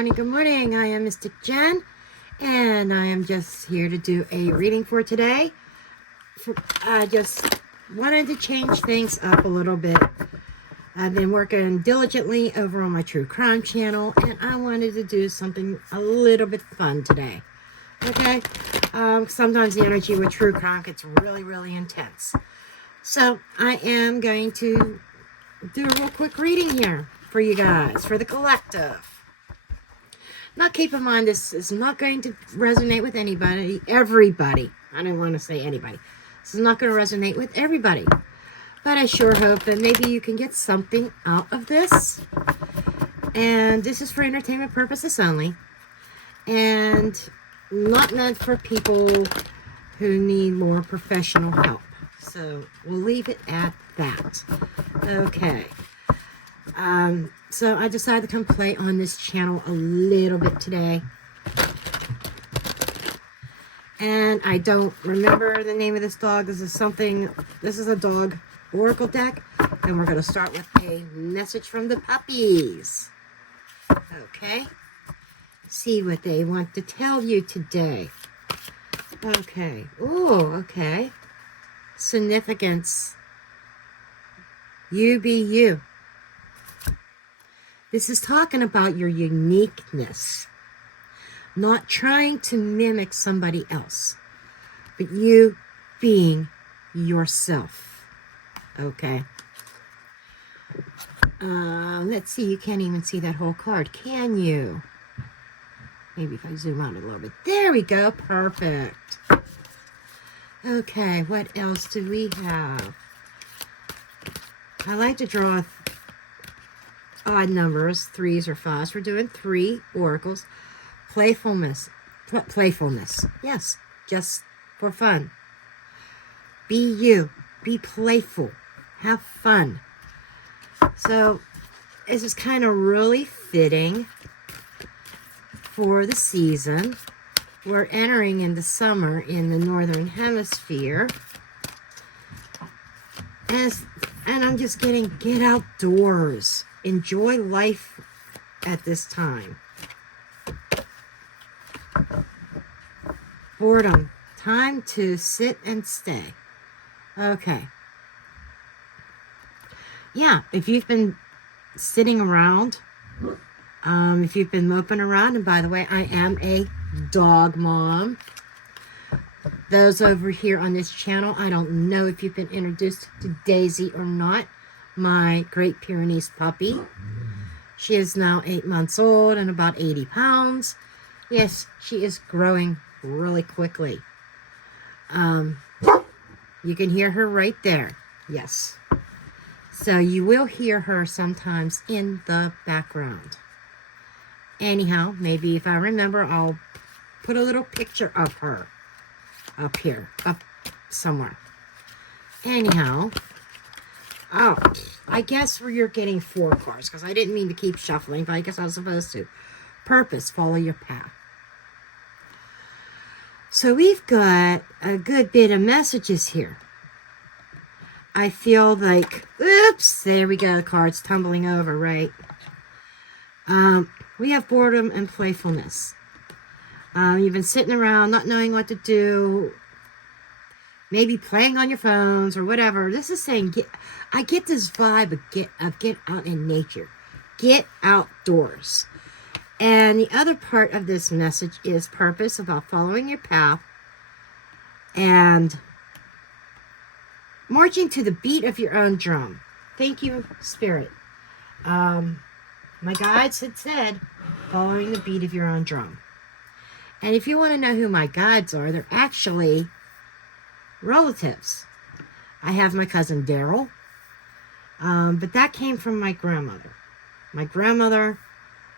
morning, good morning. I am Mystic Jen, and I am just here to do a reading for today. I just wanted to change things up a little bit. I've been working diligently over on my true crime channel, and I wanted to do something a little bit fun today. Okay? Sometimes the energy with true crime gets really, really intense. So I am going to do a real quick reading here for you guys, for the collective. Now keep in mind, this is not going to resonate with everybody. I don't want to say anybody. This is not going to resonate with everybody. But I sure hope that maybe you can get something out of this. And this is for entertainment purposes only. And not meant for people who need more professional help. So we'll leave it at that. Okay. So I decided to come play on this channel a little bit today. And I don't remember the name of this dog. This is a dog oracle deck. And we're going to start with a message from the puppies. Okay. See what they want to tell you today. Okay. Oh, okay. Significance. You be you. This is talking about your uniqueness. Not trying to mimic somebody else, but you being yourself. Okay. Let's see. You can't even see that whole card, can you? Maybe if I zoom out a little bit. There we go. Perfect. Okay. What else do we have? I like to draw odd numbers, 3s or 5s. We're doing 3 oracles. Playfulness. Yes, just for fun. Be you. Be playful. Have fun. So, this is kind of really fitting for the season. We're entering into summer in the Northern Hemisphere. And I'm just getting, get outdoors. Enjoy life at this time. Boredom. Time to sit and stay. Okay. Yeah, if you've been sitting around, if you've been moping around, and by the way, I am a dog mom. Those over here on this channel, I don't know if you've been introduced to Daisy or not. My Great Pyrenees puppy. She is now 8 months old and about 80 pounds. Yes, she is growing really quickly. You can hear her right there. Yes. So you will hear her sometimes in the background. Anyhow, maybe if I remember, I'll put a little picture of her up here, up somewhere. Anyhow, oh, I guess you're getting 4 cards because I didn't mean to keep shuffling, but I guess I was supposed to. Purpose, follow your path. So we've got a good bit of messages here. I feel like, oops, there we go, the cards tumbling over, right? We have boredom and playfulness. You've been sitting around not knowing what to do, maybe playing on your phones or whatever. This is saying, I get this vibe of get out in nature. Get outdoors. And the other part of this message is purpose, about following your path and marching to the beat of your own drum. Thank you, Spirit. My guides had said, following the beat of your own drum. And if you want to know who my guides are, they're actually relatives. I have my cousin Daryl, but that came from my grandmother. My grandmother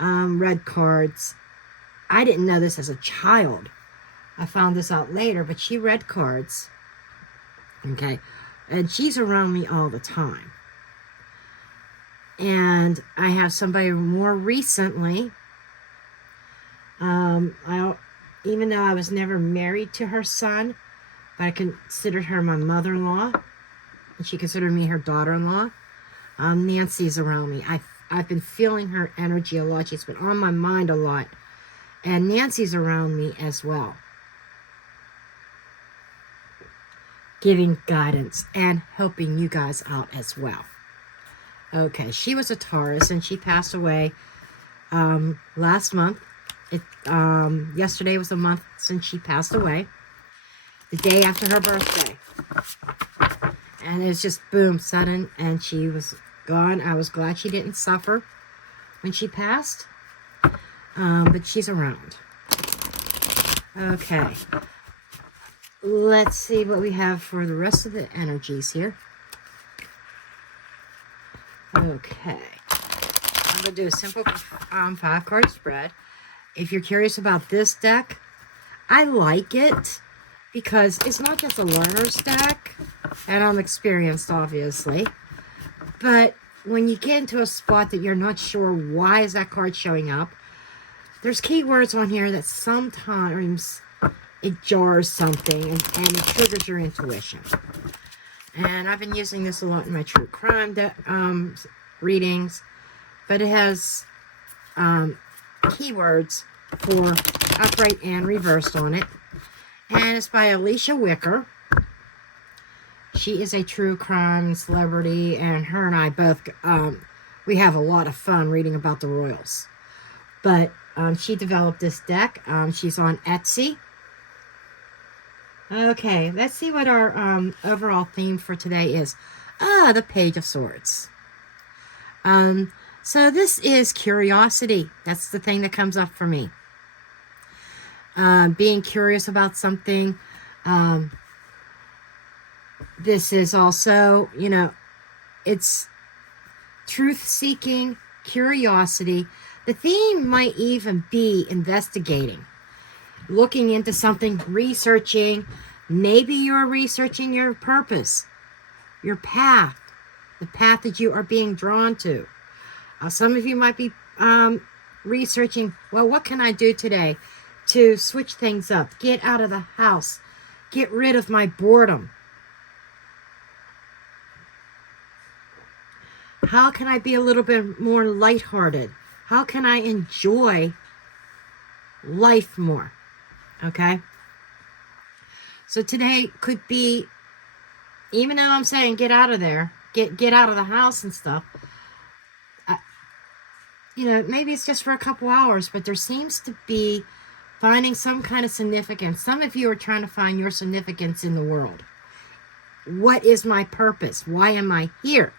read cards. I didn't know this as a child. I found this out later, but she read cards. Okay, and she's around me all the time. And I have somebody more recently. Even though I was never married to her son, but I considered her my mother-in-law, and she considered me her daughter-in-law. Nancy's around me. I've been feeling her energy a lot. She's been on my mind a lot. And Nancy's around me as well, giving guidance and helping you guys out as well. Okay, she was a Taurus and she passed away last month. Yesterday was a month since she passed away, the day after her birthday. And it was just boom, sudden, and she was gone. I was glad she didn't suffer when she passed, but she's around. Okay, let's see what we have for the rest of the energies here. Okay, I'm going to do a simple 5-card spread. If you're curious about this deck, I like it because it's not just a learner's deck, and I'm experienced, obviously. But when you get into a spot that you're not sure why is that card showing up, there's keywords on here that sometimes it jars something and it triggers your intuition. And I've been using this a lot in my true crime readings, but it has keywords for upright and reversed on it. And it's by Alicia Wicker. She is a true crime celebrity, and her and I both, we have a lot of fun reading about the royals. But she developed this deck. She's on Etsy. Okay, let's see what our overall theme for today is. The Page of Swords. So this is curiosity. That's the thing that comes up for me. Being curious about something. This is also, it's truth-seeking, curiosity. The theme might even be investigating. Looking into something, researching. Maybe you're researching your purpose, your path, the path that you are being drawn to. Some of you might be researching, well, what can I do today to switch things up, get out of the house, get rid of my boredom. How can I be a little bit more lighthearted? How can I enjoy life more? Okay? So today could be, even though I'm saying get out of there, get out of the house and stuff, maybe it's just for a couple hours, but there seems to be finding some kind of significance. Some of you are trying to find your significance in the world. What is my purpose? Why am I here?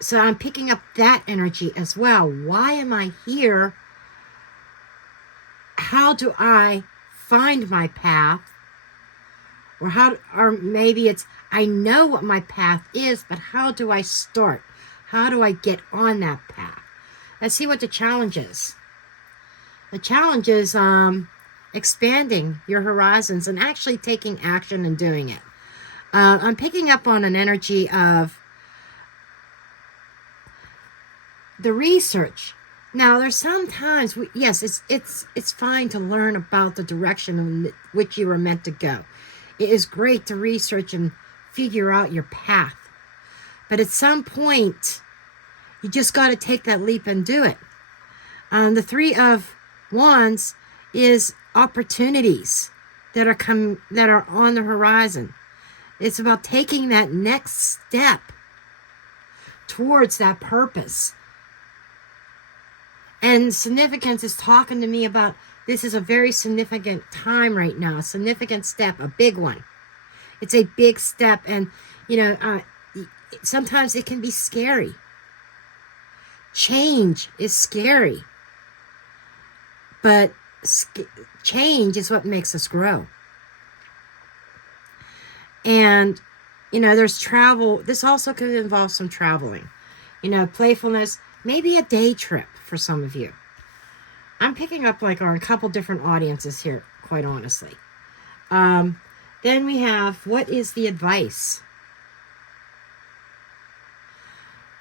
So I'm picking up that energy as well. Why am I here? How do I find my path? Or maybe it's, I know what my path is, but how do I start? How do I get on that path? Let's see what the challenge is. The challenge is expanding your horizons and actually taking action and doing it. I'm picking up on an energy of the research. Now, there's sometimes, yes, it's fine to learn about the direction in which you were meant to go. It is great to research and figure out your path. But at some point, you just got to take that leap and do it. The Three of Wands is opportunities that are on the horizon. It's about taking that next step towards that purpose. And significance is talking to me about this is a very significant time right now, a significant step, a big one. It's a big step, and sometimes it can be scary. Change is scary, but change is what makes us grow. And there's travel. This also could involve some traveling, playfulness, maybe a day trip for some of you. I'm picking up on a couple different audiences here, quite honestly. Then we have, what is the advice?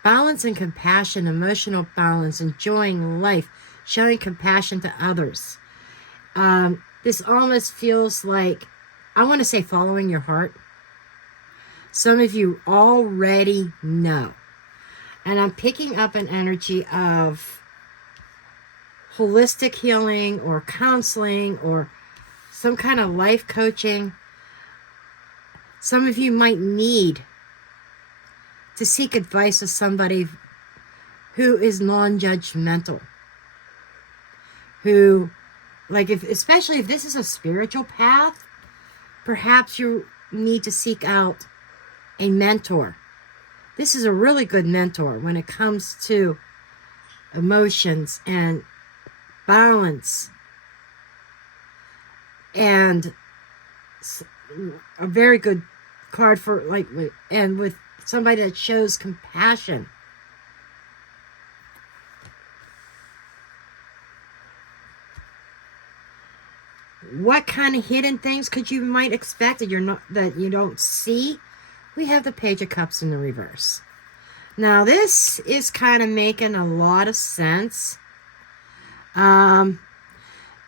Balance and compassion, emotional balance, enjoying life, showing compassion to others. This almost feels like, I want to say following your heart. Some of you already know. And I'm picking up an energy of holistic healing or counseling or some kind of life coaching. Some of you might need to seek advice of somebody who is non-judgmental. Who, like, especially if this is a spiritual path, perhaps you need to seek out a mentor. This is a really good mentor when it comes to emotions and balance, and a very good card for, like, and with somebody that shows compassion. What kind of hidden things could you might expect that you don't see? We have the Page of Cups in the reverse. Now this is kind of making a lot of sense.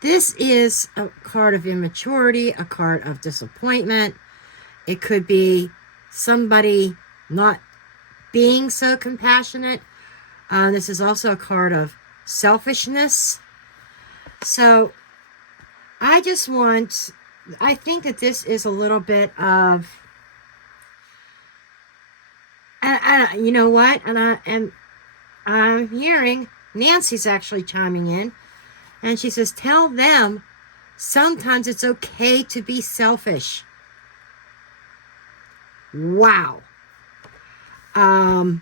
This is a card of immaturity, a card of disappointment. It could be somebody not being so compassionate. This is also a card of selfishness. So I think that this is a little bit of, you know what? And I'm hearing Nancy's actually chiming in, and she says, tell them sometimes it's okay to be selfish. Wow. The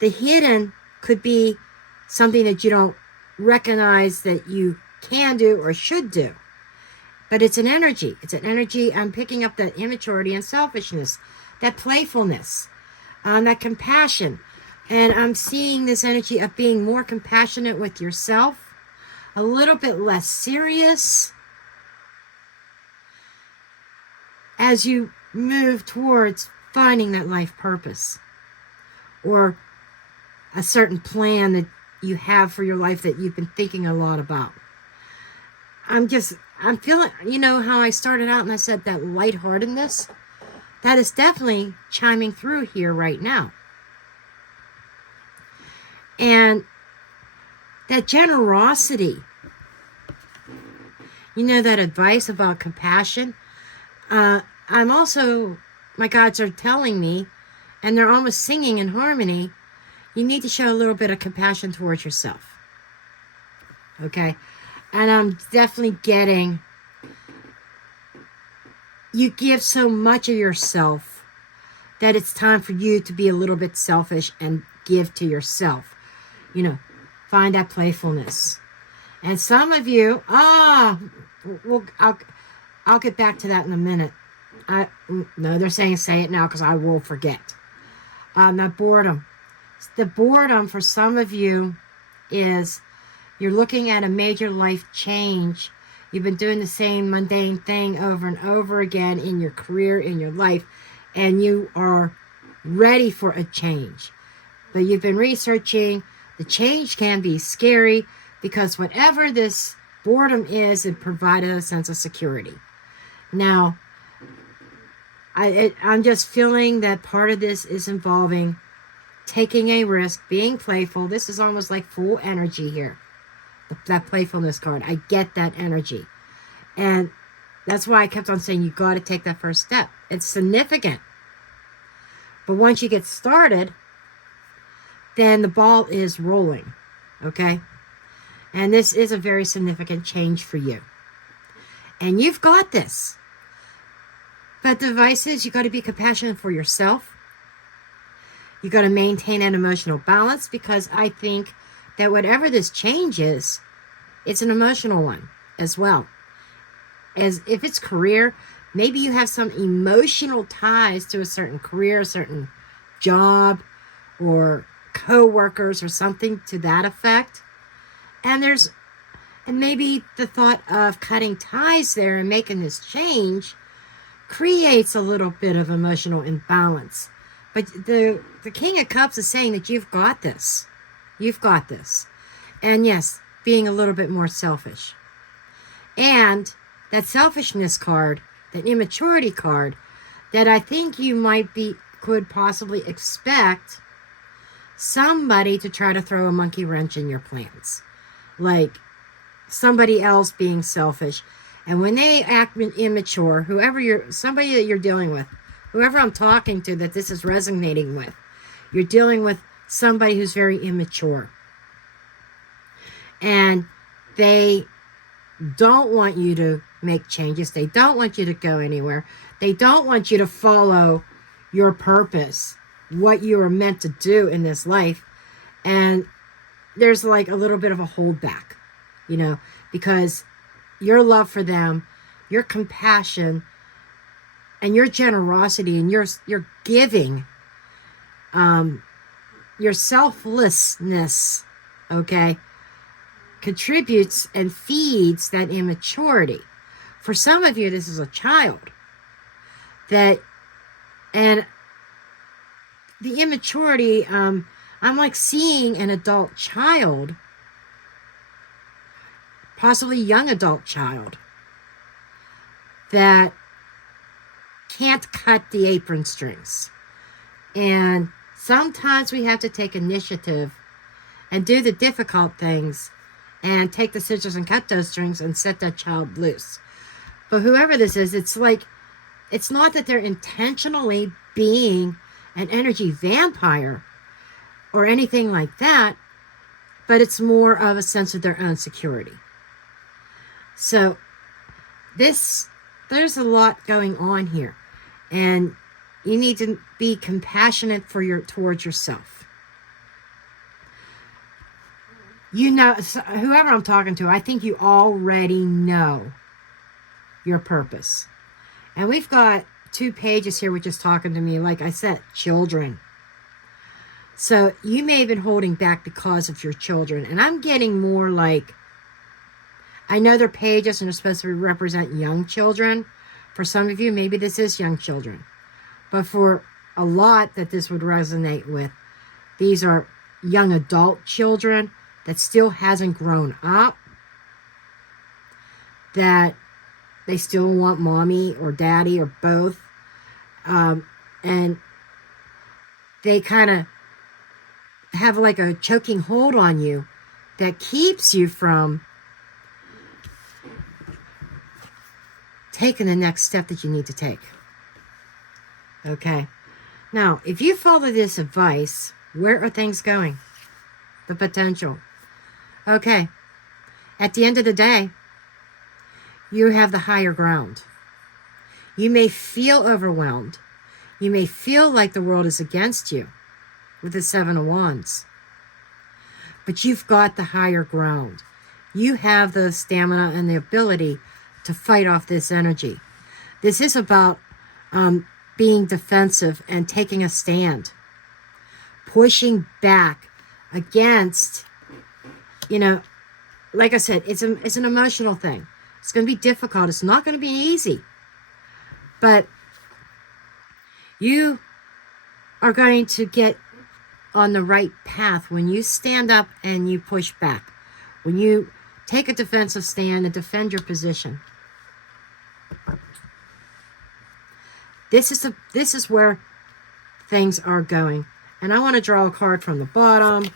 hidden could be something that you don't recognize that you can do or should do. But it's an energy. It's an energy. I'm picking up that immaturity and selfishness, that playfulness, that compassion. And I'm seeing this energy of being more compassionate with yourself, a little bit less serious as you move towards finding that life purpose or a certain plan that you have for your life that you've been thinking a lot about. I'm feeling, you know how I started out and I said that lightheartedness? That is definitely chiming through here right now. And that generosity, you know, that advice about compassion. I'm also, my guides are telling me, and they're almost singing in harmony, you need to show a little bit of compassion towards yourself. Okay? And I'm definitely getting, you give so much of yourself that it's time for you to be a little bit selfish and give to yourself. You know, find that playfulness. And some of you, I'll get back to that in a minute. No, they're saying say it now because I will forget. That boredom. The boredom for some of you is you're looking at a major life change. You've been doing the same mundane thing over and over again in your career, in your life, and you are ready for a change. But you've been researching. The change can be scary because whatever this boredom is, it provided a sense of security. Now, I'm just feeling that part of this is involving taking a risk, being playful. This is almost like full energy here. That playfulness card. I get that energy. And that's why I kept on saying you got to take that first step. It's significant. But once you get started, then the ball is rolling. Okay? And this is a very significant change for you. And you've got this. But the advice is you got to be compassionate for yourself. You got to maintain an emotional balance, because I think that whatever this change is, it's an emotional one as well. As if it's career, maybe you have some emotional ties to a certain career, a certain job, or co-workers or something to that effect. And maybe the thought of cutting ties there and making this change creates a little bit of emotional imbalance. But the King of Cups is saying that you've got this. You've got this. And yes, being a little bit more selfish. And that selfishness card, that immaturity card, that I think you could possibly expect somebody to try to throw a monkey wrench in your plans. Like somebody else being selfish. And when they act immature, somebody that you're dealing with, whoever I'm talking to that this is resonating with, you're dealing with somebody who's very immature. And they don't want you to make changes. They don't want you to go anywhere. They don't want you to follow your purpose, what you are meant to do in this life. And there's like a little bit of a holdback, because your love for them, your compassion, and your generosity and your giving, your selflessness, okay, contributes and feeds that immaturity. For some of you, this is a child. And the immaturity, I'm like seeing an adult child, possibly young adult child, that can't cut the apron strings. And sometimes we have to take initiative and do the difficult things and take the scissors and cut those strings and set that child loose. But whoever this is, it's not that they're intentionally being an energy vampire or anything like that, but it's more of a sense of their own security. So there's a lot going on here, and you need to be compassionate towards yourself. Whoever I'm talking to, I think you already know your purpose. And we've got 2 pages here which is talking to me, like I said, children. So you may have been holding back because of your children. And I'm getting more like, I know they're pages and they're supposed to represent young children. For some of you, maybe this is young children. But for a lot that this would resonate with, these are young adult children that still hasn't grown up, that they still want mommy or daddy or both. And they kind of have like a choking hold on you that keeps you from taking the next step that you need to take. Okay. Now, if you follow this advice, where are things going? The potential. Okay. At the end of the day, you have the higher ground. You may feel overwhelmed. You may feel like the world is against you with the 7 of Wands. But you've got the higher ground. You have the stamina and the ability to fight off this energy. This is about being defensive and taking a stand. Pushing back against, like I said, it's an emotional thing. It's going to be difficult. It's not going to be easy. But you are going to get on the right path when you stand up and you push back. When you take a defensive stand and defend your position. This is where things are going. And I want to draw a card from the bottom.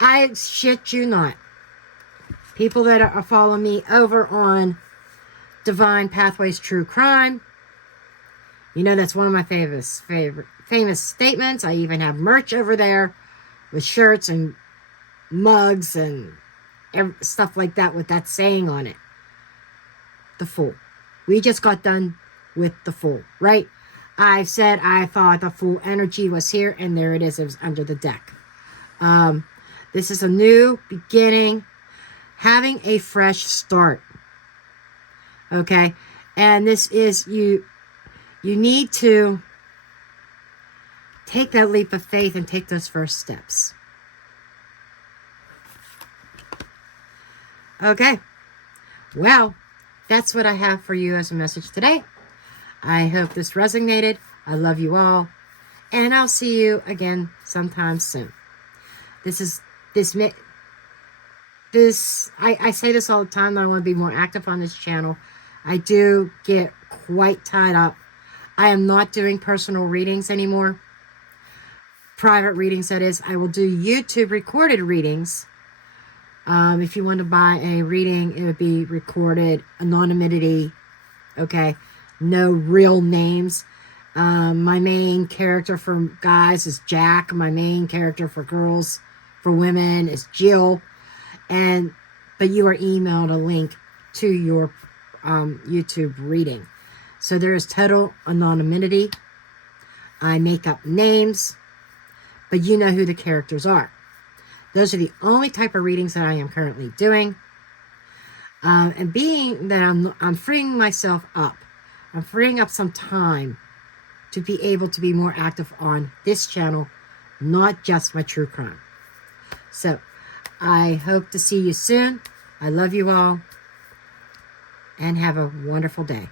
I shit you not. People that are following me over on Divine Pathways True Crime, that's one of my famous statements. I even have merch over there with shirts and mugs and stuff like that with that saying on it. The Fool. We just got done with the Fool, right? I said I thought the Fool energy was here, and there it is. It was under the deck. This is a new beginning, having a fresh start. Okay? And this is, you need to take that leap of faith and take those first steps. Okay. Well, that's what I have for you as a message today. I hope this resonated. I love you all. And I'll see you again sometime soon. I say this all the time, that I want to be more active on this channel. I do get quite tied up. I am not doing personal readings anymore. private readings, that is. I will do YouTube recorded readings. If you want to buy a reading, it would be recorded, anonymity, okay? No real names. My main character for guys is Jack. My main character for girls, for women, is Jill. But you are emailed a link to your YouTube reading. So there is total anonymity. I make up names, but you know who the characters are. Those are the only type of readings that I am currently doing. And being that I'm freeing myself up, I'm freeing up some time to be able to be more active on this channel, not just my true crime. So I hope to see you soon. I love you all, and have a wonderful day.